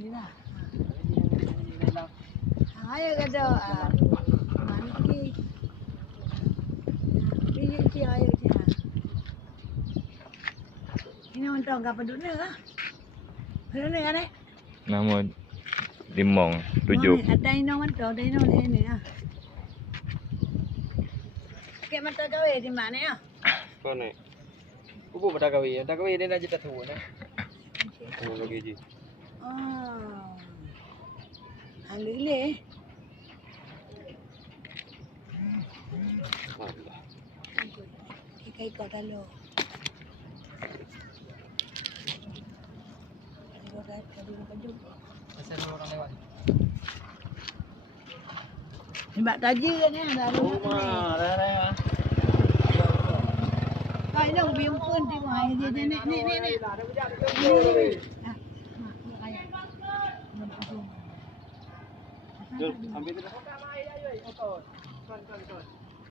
Ni lah. Ayo kada mandi. Pergi ayo dia. Ini untuk apa dulu lah? Dulu kan ni? Nama Limong 7. Ada ino mantau, ada ino ni ah. Kek mata gawe di mana ya? Kau ni. Kubu pada gawe dia dah jatuh tu nah. Oh lagi je. Oh. Alile. Allah. Ikai kau dalo. Pasal orang lewat. Sebab taji kan ni ada lu. Dah. Kau ini biung pun di mai dia ni. Jom, ambil tu. Kon.